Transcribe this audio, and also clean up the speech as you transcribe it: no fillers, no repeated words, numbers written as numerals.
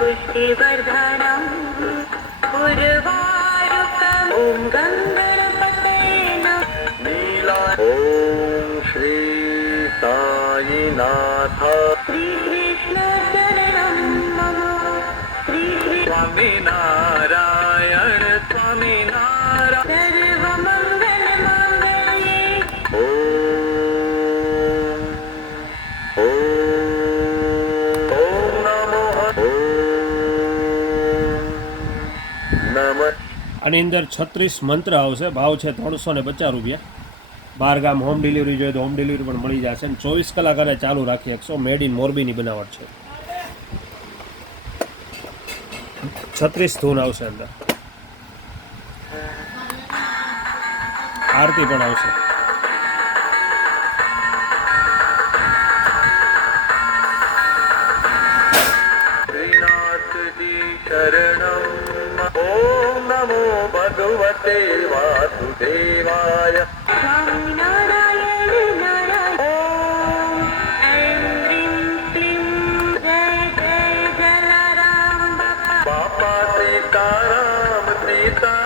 पुष्टिवर्धनम् उर्वारुकम् ॐ गङ्गणपतये नमः। ॐ श्री साईनाथ श्रीकृष्ण शरणं मम श्री स्वामीनारायण स्वामीनारायण सर्वमङ्गलमाङ्गल्ये આની અંદર 36 મંત્ર આવશે. ભાવ છે 350 રૂપિયા. બહાર ગામ હોમ ડિલિવરી જોઈએ તો હોમ ડિલિવરી પણ મળી જશે અને 24 કલાક આને ચાલુ રાખી શકશો. મેડ ઇન મોરબીની બનાવટ છે. 36 ધૂન આવશે અંદર. આરતી પણ આવશે. શરણમ ઓમ નમો ભગવતે વાસુદેવાય સ્વામિનારાયણ નારાયણ ઓમ એમ રીમ ક્લીમ જય જય જલારામ બાપા સીતારામ સીતા